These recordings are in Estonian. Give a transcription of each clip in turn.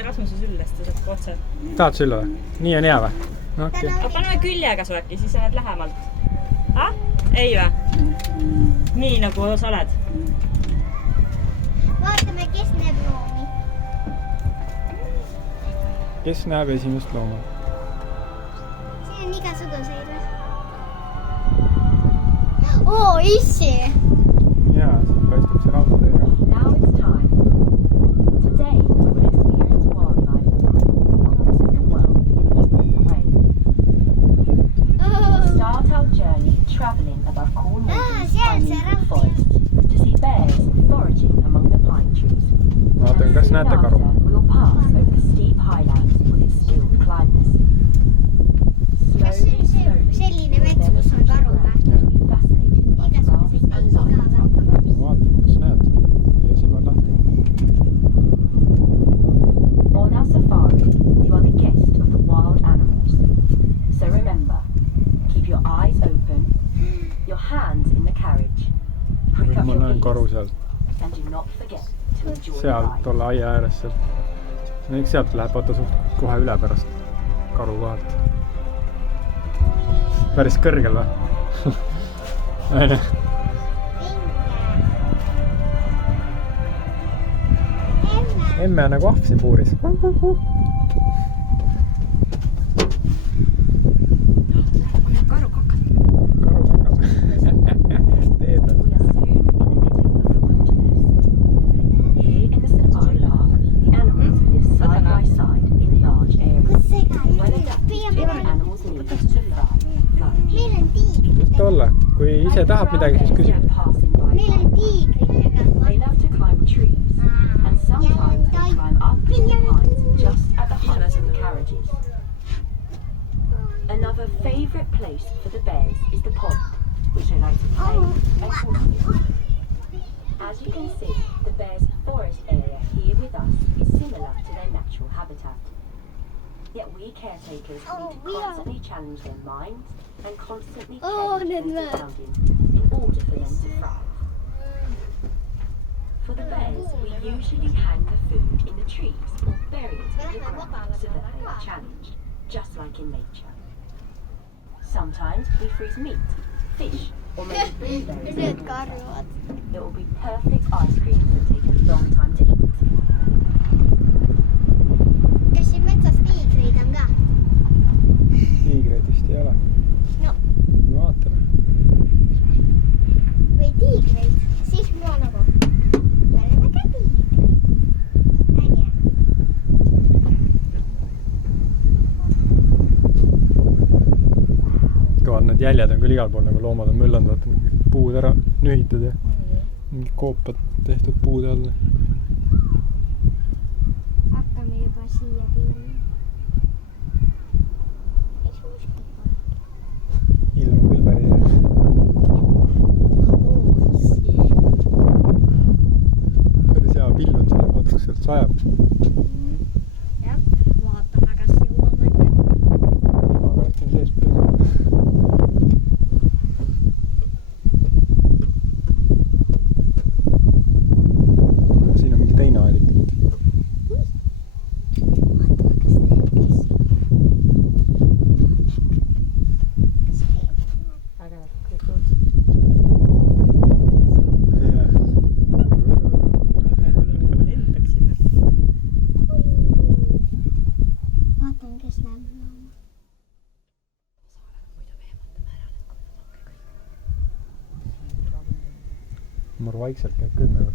tuli Rasmuse süllest, ta saab otse. Tahad sülle või? Nii on hea või? Okay. Aga paneme küljega su äkki, siis sa näed lähemalt. Ei või? Nii nagu sa oled. Vaatame, kes näeb loomi. Kes näeb esimest looma? Siin on igasuguseid või? Issi! Jaa, siin paistab see raudteega. Now it's time. Today we will experience wildlife from all corners of the world in a unique way. We'll start our journey travelling above Cornwall's primeval forest to see bears foraging among the pine trees. Vaatan, kas näete karu? We will pass over the steep highlands with its skilled climbers. Slowly, selline mets, kus on karu või? Vaatame, kas näed? Ja silmad lahti. On our safari, you are the guest of the wild animals. So remember, keep your eyes open, your hands in the carriage. Prick up Ma your näen karu ears sealt. and do not forget to enjoy the Sealt ride. olla aia ääres sealt. Eks sealt läheb vaata suht kohe üle pärast karu kohalt. Päris kõrgel või? Aine. Emme on nagu ahv siin puuris. Karu kakad. Karu kakad. Teed We are soon in the middle of the wilderness. Here in the safari park, the animals live side by side in large areas. Well adapted to the animals' needs to thrive. Meil on tiigrid. just olla. Kui ise tahab midagi, siis küsib. Meil on tiigrid. They love to climb trees, and sometimes they climb up in the pines just at the height of the carriages. Another favourite place for the bears is the pond, which they like to play and talk to. As you can see, the bears' forest area here with us is similar to their natural habitat. Yet we caretakers need to constantly challenge their minds and constantly change their surroundings in order for them to thrive. For the bears, we usually hang the food in the trees or bury it in the ground so that they are challenged, just like in nature. Sometimes we freeze meat, fish, or maybe blueberries. Need karvad. It will be perfect ice creams that take a long time to eat. Kas siin metsas tiigreid on ka? Tiigreid vist ei ole. No. Vaatame. Või tiigreid. Siis mul on nagu väga tiigreid. Anja. Kõvad need jäljed on küll igal pool, nagu loomad on möllanud, vaata puud ära nühitud ja mingi koopad tehtud puude alla. Hakkame juba siia pilli. Ilm on küll päris hea. Päris hea pilv on seal, vaata kus sealt sajab. Jah, vaatame, kas jõuame. Ilma pärast on sees peal. Siin on mingi teine aedik. Vaatame, kas Aga kõik uud. Lendaksime. vaatame, kes näeb looma. Mul vaikselt käib küll nagu.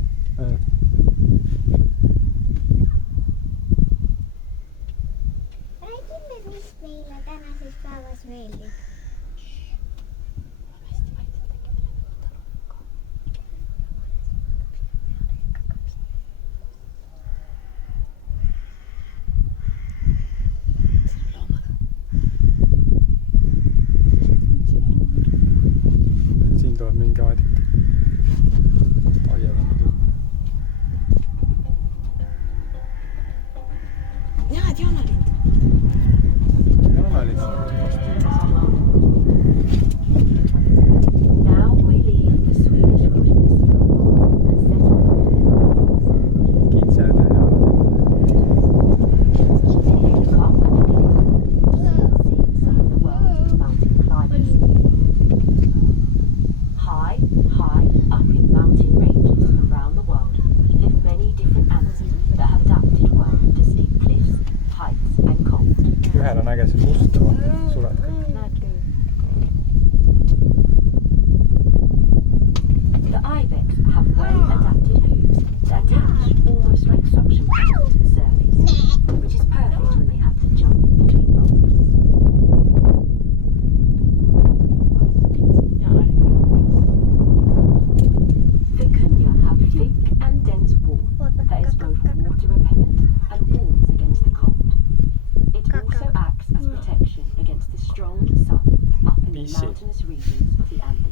Räägime, mis meile tänases päevas meeldib. Siin tuleb mingi aedik. Aial on muidu. mountainous regions of the Andes.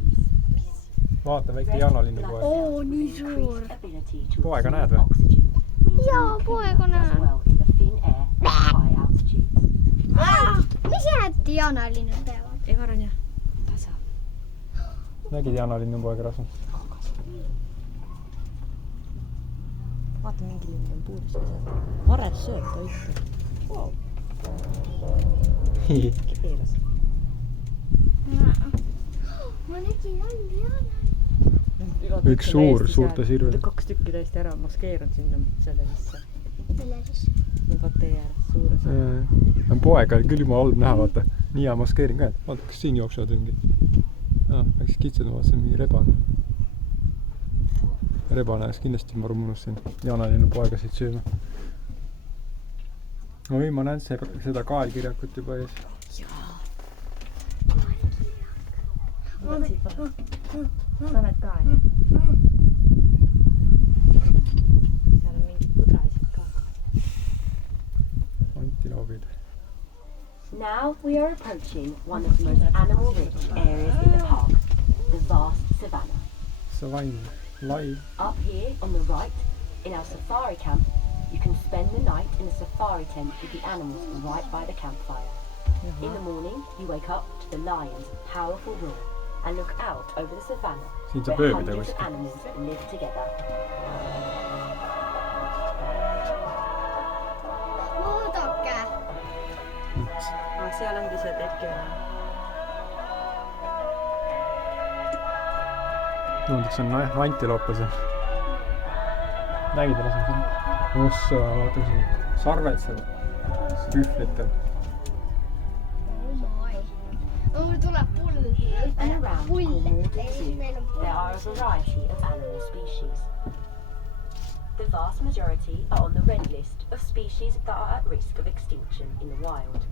vaata väike jaanalinnu Blood poeg. Oo, cells nii with suur. increased ability to Poega absorb näed või? oxygen means Jaa, that poega does näen. well in the thin air at high altitudes. Mis jääti jaanalinnud teevad? Ivar on jah tasa. nägid jaanalinnu poeg rasvas? Vaata, mingi linn on puudus ka seal. Vares sööb toitu. Wow. Keeras. Ma nägin all jaanalinnud. Üks suurte sirved. 2 tükki täiesti ära maskeerunud sinna selle sisse. Mille siis? Need patee ääres suures. Poega oli küll jumala halb näha, vaata. Nii hea maskeerin ka, et vaata, kas siin jooksevad ringi. Väikse kitsed, ma vaatasin mingi rebane. Rebane ajas kindlasti, ma unustasin jaanalinnu poegasid sööma. Oi, ma näen seda kaelkirjakut juba ees. Sa näed ka, on ju? Seal on mingid pudalised ka. Antiloobid. Now we are approaching one of the most animal-rich areas in the park, the vast savannah. Savann. Lai. Up here on the right, in our safari camp, you can spend the night in a safari tent with the animals right by the campfire. In the morning, you wake up to the lion's powerful roar and look out over the savannah Siin saab where ööbida hundreds of kuskil. animals live together. Vaadake. Seal ongi see tekki. Tundub, see on antiloope seal. Nägid rasvas? Ossa, vaata siin sarved seal. Pühvlitel. Oh my. Mul tuleb pull. Here and around Pull. Kolmardenis Zoo, Meil on there are a variety of animal species. The vast majority are on the red list of species that are at risk of extinction in the wild.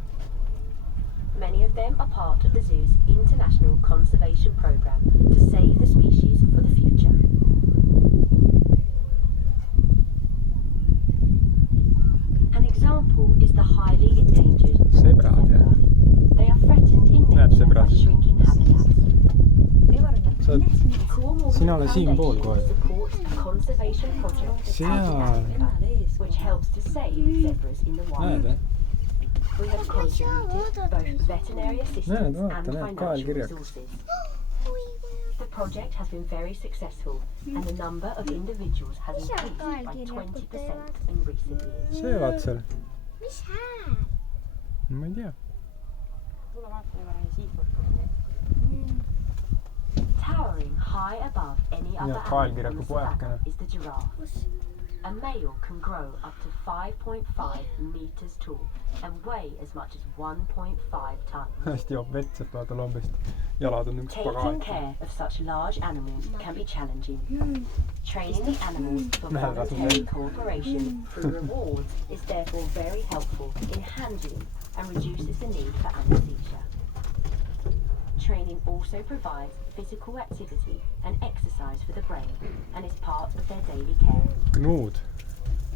Many of them are part of the zoo's international conservation program to save the species for the future. An example is the highly endangered Zebrad, zebra. They are threatened in Näeb nature by zebrad. shrinking habitats. Sa oled, The Cornwall Sina oled siinpool kohe. Foundation supports a conservation project Seal. which helps to save zebras in the näed wild. või? We have contributed both veterinary assistance vaata, and näed, financial kaelkirjak. resources. The project has been very successful and the number of individuals has increased by 20% in recent years. Söövad seal? Mis hääl? Ma ei tea. Tule vaata, Ivar on siitpoolt. Towering high above any other Ja, animal kaelkirjaku on the pojakene. savannah is the giraffe. A male can grow up to 5.5 meters tall and weigh as much as 1.5 tons. Hästi joob vett sealt vaata lombist. Jalad on üks Taking pagaat. care of such large animals can be challenging. Training the animals for Näed, voluntary asub cooperation through rewards is therefore very helpful in handling and reduces the need for anesthesia. Training also provides physical activity and exercise for the brain and is part of their daily care. Gnuud.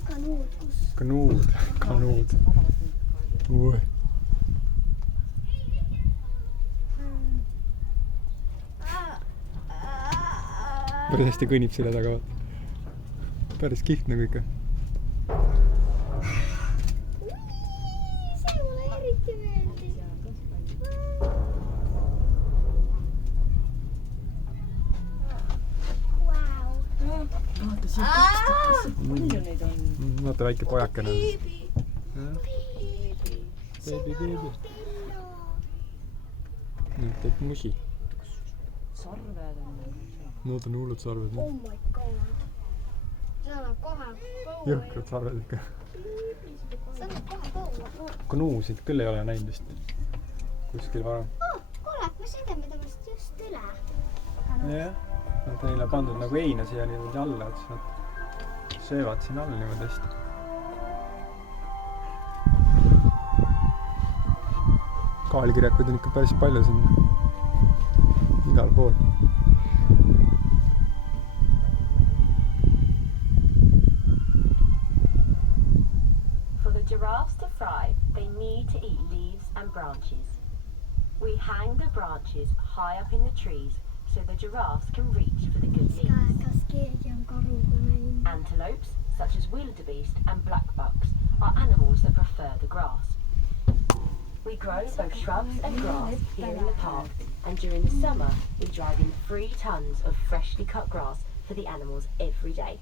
Kanuud, kus? Gnuud. Kanuud. Ui. Päris hästi kõnnib selle taga, vaata. Päris kihvt nagu ikka. See mulle eriti meeldib. Vau. Vaata siin. Palju neid on? Vaata väike pojakene. Beebi. Beebi. Nüüd teeb musi. Sarved on. Need on hullud sarved. Oh my god. See on kohe põua. Jõhkrad sarved ikka. See on kohe põua. Gnuusid küll ei ole näinud vist. Kuskil varem. Kuule, me sõidame temast just üle. Jah. Nad on neile pandud nagu heina siia niimoodi alla, et nad söövad siin all niimoodi hästi. Kaelkirjakuid on ikka päris palju siin. Igal pool. For the giraffes to thrive, they need to eat leaves and branches. We hang the branches high up in the trees so the giraffes can reach for the good Ska leaves. kaskeejan karukana in. Antelopes, such as wildebeest and blackbucks, are animals that prefer the grass. We grow both shrubs and grass here in the park, and during the summer we drive in 3 tons of freshly cut grass for the animals every day.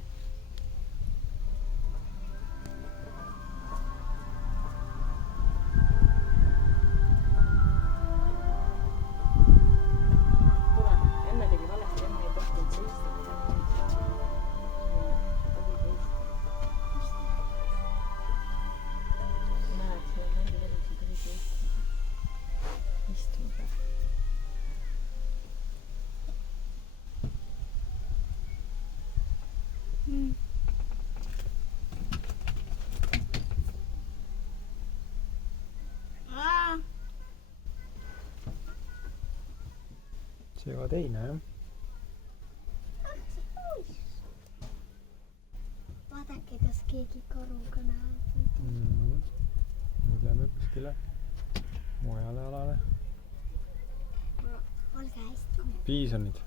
Tule, enne tegi valesti, enne ei tohtinud seista. Näed, see on nende vedusid õige istuda. see ka teine jah. Vaadake, kas keegi karuga näeb. Nüüd lähme kuskile mujale alale. Olge hästi. Piisonid.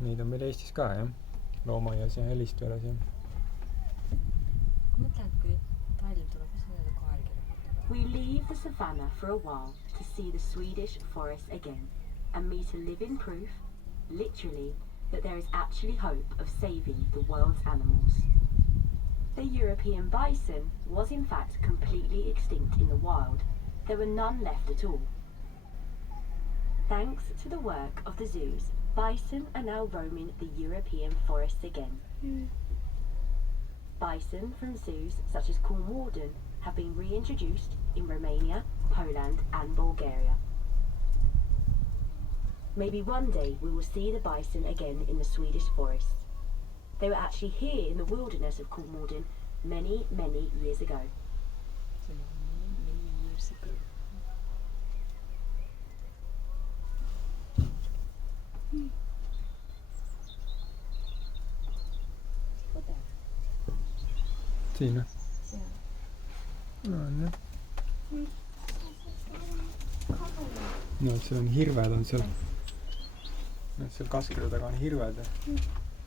Neid on meil Eestis ka jah. Loomaaias ja Helistveres jah. Mõtlen, et kui talv tuleb, mis nende kohal kirjutada. We leave the savannah for a while to see the Swedish forest again and meet a living proof, literally, that there is actually hope of saving the world's animals. The European bison was in fact completely extinct in the wild. There were none left at all. Thanks to the work of the zoos, bison are now roaming the European forests again. Bison from zoos such as Kolmardenis have been reintroduced in Romania, Poland and Bulgaria. Maybe one day we will see the bison again in the Swedish forests. They were actually here in the wilderness of Kolmardenis many, many years ago. See on many years ago. Võta. Siin või? Seal. On jah. No, seal on hirved on seal. Seal kaskide taga on hirved.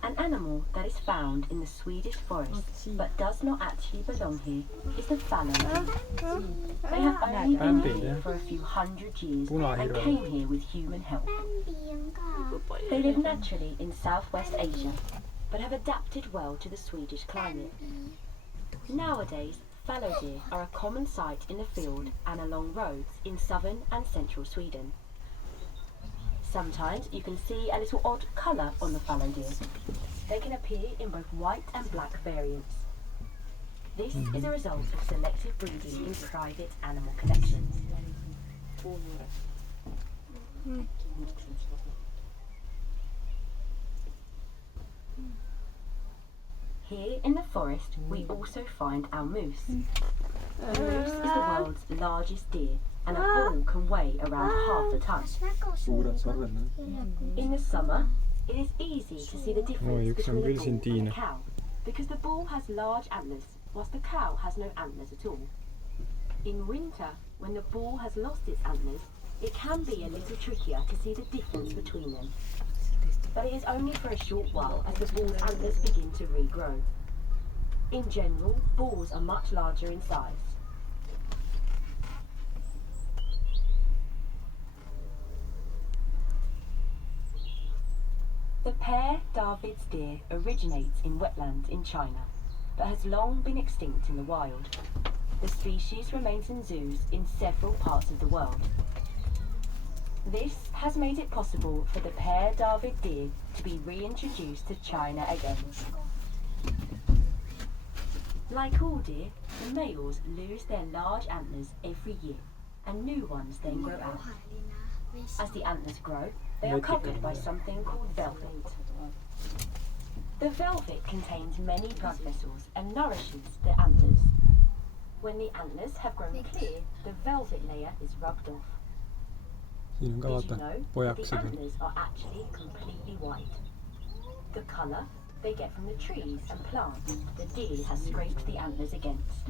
An animal that is found in the Swedish forest but does not actually belong here is the fallow deer. They have only been here for a few hundred years and came here with human help. They live naturally in Southwest Asia but have adapted well to the Swedish climate. Nowadays, fallow deer are a common sight in the field and along roads in southern and central Sweden. Sometimes you can see a little odd colour on the fallow deer. They can appear in both white and black variants. This is a result of selective breeding in private animal collections. Here in the forest we also find our moose. The moose is the world's largest deer and a bull can weigh around half a ton. Suured sarved. In the summer, it is easy to see the difference üks on between küll the siin bull and tiine. the cow, because the bull has large antlers, whilst the cow has no antlers at all. In winter, when the bull has lost its antlers, it can be a little trickier to see the difference between them. But it is only for a short while as the bull's antlers begin to regrow. In general, bulls are much larger in size. The pear David's deer originates in wetlands in China, but has long been extinct in the wild. The species remains in zoos in several parts of the world. This has made it possible for the pear David deer to be reintroduced to China again. Like all deer, the males lose their large antlers every year, and new ones then grow out. As the antlers grow, they are covered by something called velvet. The velvet contains many blood vessels and nourishes the antlers. When the antlers have grown clear, the velvet layer is rubbed off. Siin on ka Did you vaata know that the pojakesed. antlers are actually completely white? The colour they get from the trees and plants the deer has scraped the antlers against.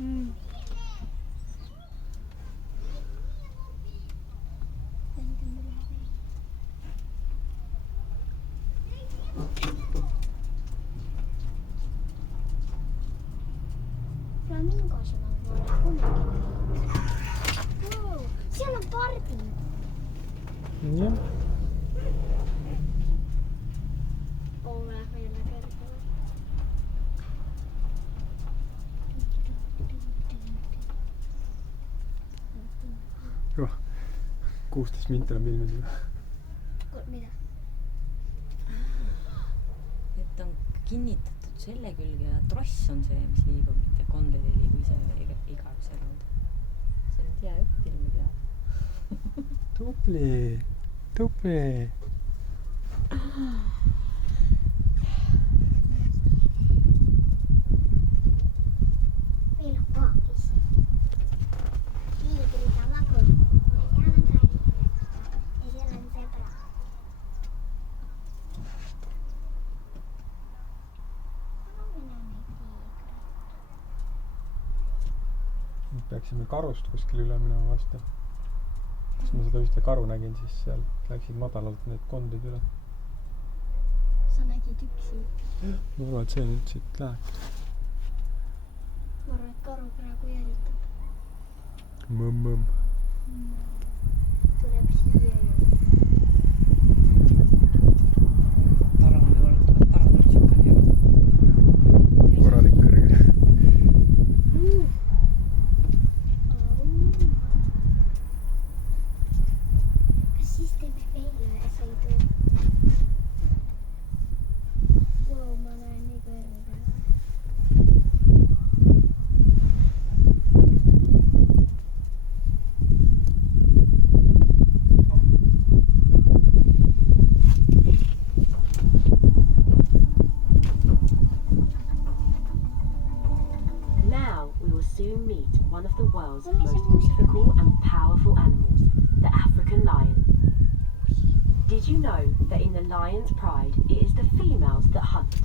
flamingosena ma olen kunagi näinud. Wow, seal on pardid. jah. Ole meile kergele. 16 minti on filmid. Mida? Et on kinnitatud selle külge ja tross on see, mis liigub, mitte konded ei liigu ise igaüks eraldi. See on hea õpp filmi peal. Tubli. Meil on paagis. Tiigrid on magul. Ja seal on zebra. Peaksime karust kuskil üle minema vastu. Kus ma seda ühte karu nägin, siis seal läksid madalalt need kondid üle. Sa nägid üksi. Ma arvan, et see nüüd siit läheb. Ma arvan, et karu praegu jälitab. Mõmm. Tuleb siia ju. Tara tuleb siukene juba. Korralik kõrge. Kas siis teeme veel ühe sõidu? Wow, ma näen nii kõrge. Now we will soon meet one of the world's most mythical and powerful animals, the African lion. Did you know that in the lion's pride, it is the females that hunt?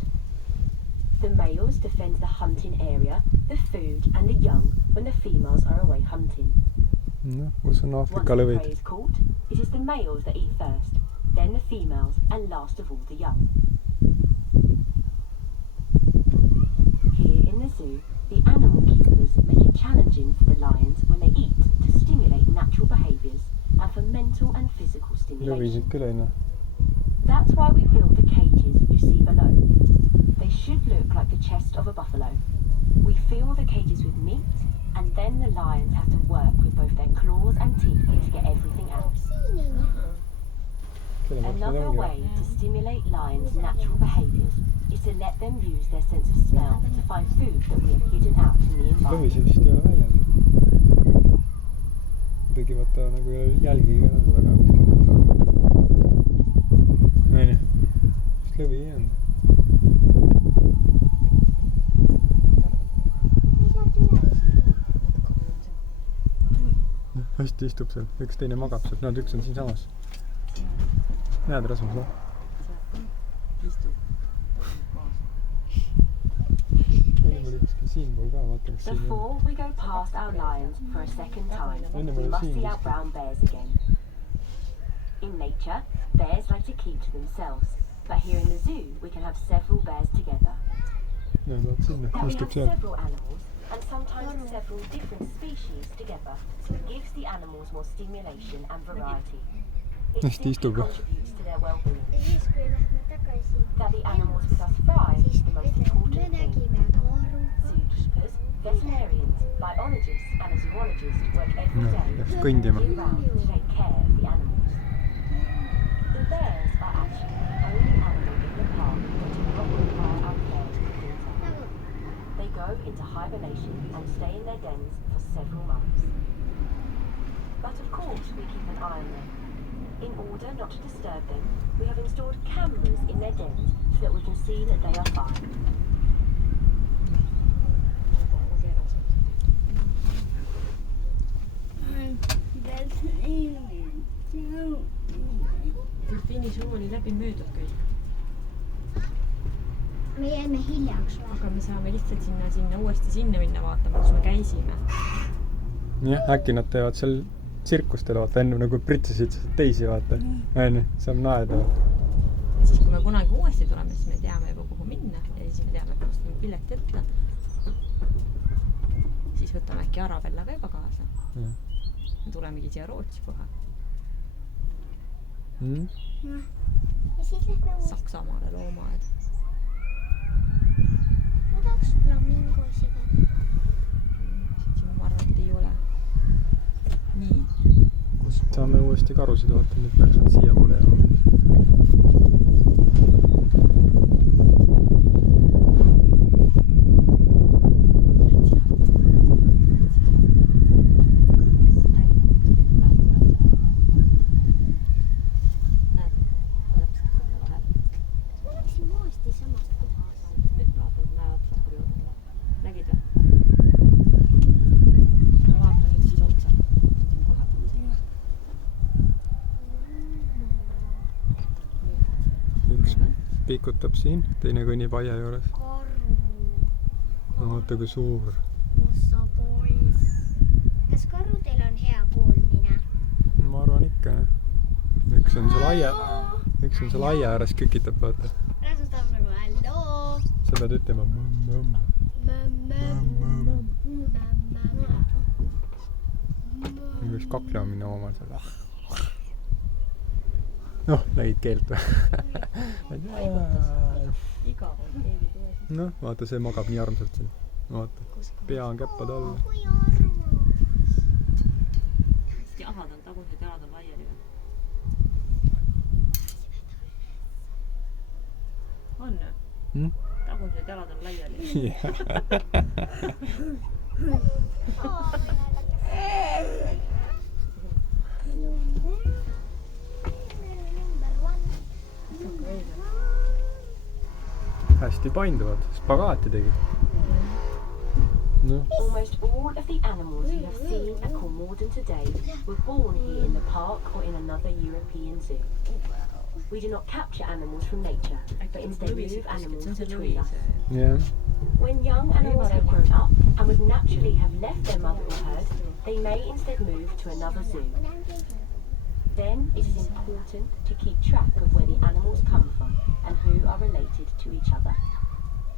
The males defend the hunting area, the food and the young when the females are away hunting. No, kus on Once Aafrika the lõvid? prey is caught, it is the males that eat first, then the females and last of all the young. Here in the zoo, the animal keepers make it challenging for the lions when they eat to stimulate natural behaviours and for mental and physical stimulation. Lõvisid küll ei näe. That's why we built the cages you see below. They should look like the chest of a buffalo. We fill the cages with meat, and then the lions have to work with both their claws and teeth to get everything out. Another way to stimulate lions' natural behaviours is to let them use their sense of smell to find food that we have hidden out in the environment. Lõvisid vist ei ole väljas. Kuidagi vaata nagu ei ole jälgi ka nagu väga kuskil. Aine, vist lõvi ei olnud. Hästi istub seal, üks teine magab seal, näed, üks on siin samas. Näed, Rasmus, noh? Istub. Enne oli kuskil siinpool ka, vaata kas siin on. Before we go past our lions for a second time, we must see our brown bears again. In nature, bears like to keep to themselves, but here in the zoo, we can have several bears together. Näed, vaat sinna, Now we istub have seal. several animals, and sometimes several different species together, so it gives the animals more stimulation and variety. It Hästi simply istub, jah. contributes to their well-being. Ja siis kui lähme tagasi. That the animals with us thrive is the most Me important thing. nägime karu. Zookeepers, veterinarians, biologists and a zoologist work every No, day peaks kõndima. year round to take care of the animals. The bears are actually the only animal in the park that do not require our care in winter. They go into hibernation and stay in their dens for several months. But of course we keep an eye on them. In order not to disturb them, we have installed cameras in their dens so that we can see that they are fine. Delfiini suu oli läbi möödud kõik. Me jäime hiljaks või? Aga me saame lihtsalt sinna uuesti sinna minna vaatama, kus me käisime. Jah, äkki nad teevad seal tsirkustele, vaata, enne nagu pritsasid teisi, vaata. Aine, saab naeda. Siis kui me kunagi uuesti tuleme, siis me teame juba kuhu minna ja siis me teame, kust me pileti võtta. siis võtame äkki Arabella ka juba kaasa. Jah. Me tulemegi siia Rootsi kohe. Ja siis lähme uuesti. Saksamaale loomaaed. Ma tahaks flamingosiga. Siin ma arvan, et ei ole. Nii. Saame uuesti karusid vaata, nüüd peaks nad siia poole jääma. Pikutab siin, teine kõnnib aia juures. Karu. Vaata kui suur. Ossa poiss. Kas karudel on hea kuulmine? Ma arvan ikka, jah. Üks on seal aia ääres kükitab, vaata. Rasu tahab nagu halloo. Sa pead ütlema mõmm. Võiks kaklema minna omal seal. Noh, nägid keelt või? Igav on keegi tuua. Noh, vaata, see magab nii armsalt siin. Vaata, pea on käppad all. Kui armas. Jahad on tagused jalad on laiali. On ju? Tagused jalad on laiali. Hästi painduvad, spagaati tegi. No. Almost all of the animals you have seen at Kolmarden today were born here in the park or in another European zoo. We do not capture animals from nature, but instead move animals between us. Yeah. When young animals have grown up and would naturally have left their mother or herd, they may instead move to another zoo. Then it is important to keep track of where the animals come from and who are related to each other.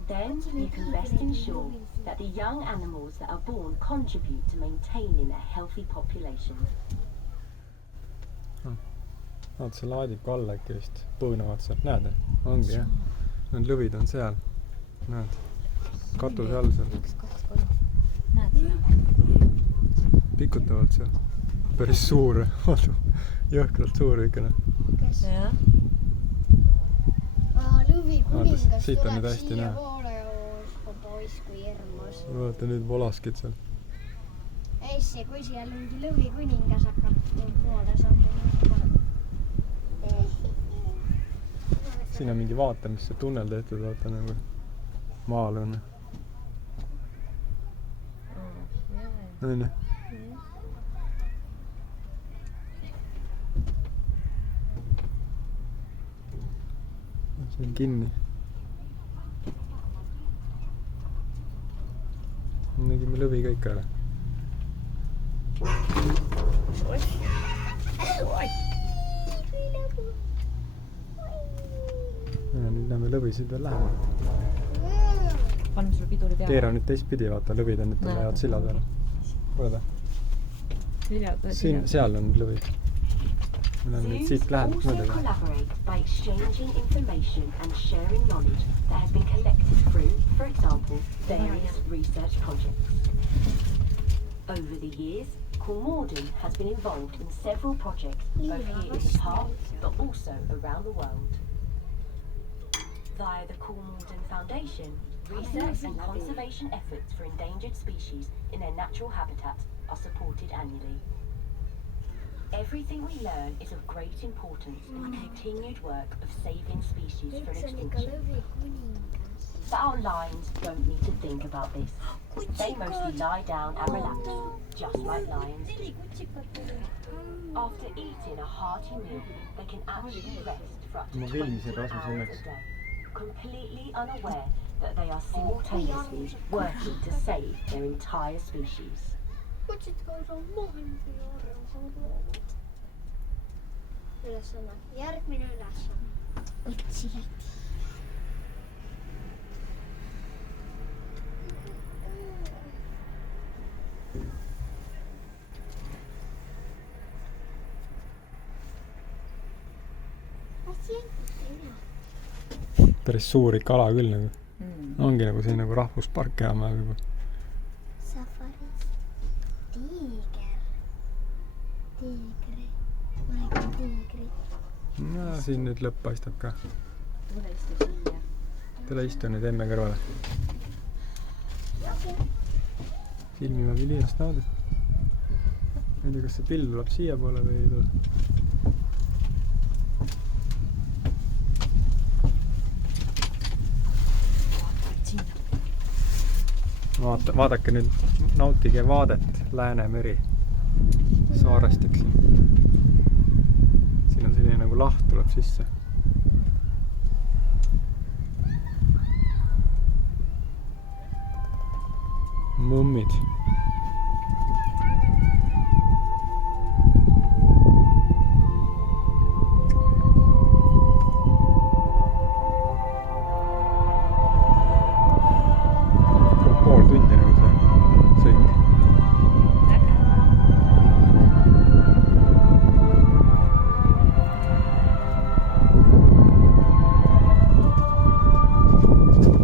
Then you can best ensure that the young animals that are born contribute to maintaining a healthy population. Vaata, see laadib ka alla äkki vist. Põõnavad sealt, näed? Ongi jah. Need lõvid on seal. Näed? Katuse all seal. 1, 2, 3. Näed seda? Pikutavad seal. Päris suur. Jõhkralt suur ikka. Kes? Jah. Lõvi kuningas siit on nüüd tuleb hästi siia näha. poole oska poiss kui hirmus. Vaata nüüd volaskid seal. Eisse, kui seal mingi lõvi kuningas hakkab poole sammuma. Siin on mingi vaatamisse tunnel tehtud, vaata nagu maal on. Õnne. See on kinni. Nägime lõvi kõik ära. Ja nüüd näeme lõvisid veel lähemalt. Paneme sulle piduri peale. Keera nüüd teistpidi, vaata, lõvid on nüüd head silla peale. Kuulda? Siin, seal on lõvid. Me näeme nüüd siit lähemalt also mõnda. collaborate by exchanging information and sharing knowledge that has been collected through, for example, various research projects. Over the years, Kolmarden has been involved in several projects both here in the park but also around the world. Via the Kolmarden Foundation, research and conservation efforts for endangered species in their natural habitat are supported annually. Everything we learn is of great importance in the continued work of saving species from extinction. But our lions don't need to think about this. They mostly lie down and relax, just like lions do. After eating a hearty meal, they can actually rest for up to 20 hours a day, completely unaware that they are simultaneously working to save their entire species. Ülesanne. Järgmine ülesanne. Otsi läbi. päris suur ikka ala küll nagu. Mm. Ongi nagu siin nagu rahvuspark enam-vähem juba. Safari. Tiiger. Tiigri. Ma nägin tiigrit. No siin nüüd lõpp paistab ka. Tule istu siia. Tule istu nüüd emme kõrvale. Filmime Viliast naudit. Ma ei tea, kas see pill tuleb siia poole või ei tule. Vaadake nüüd, nautige vaadet Läänemeri saaresteks. Siin on selline nagu laht tuleb sisse. Mummid.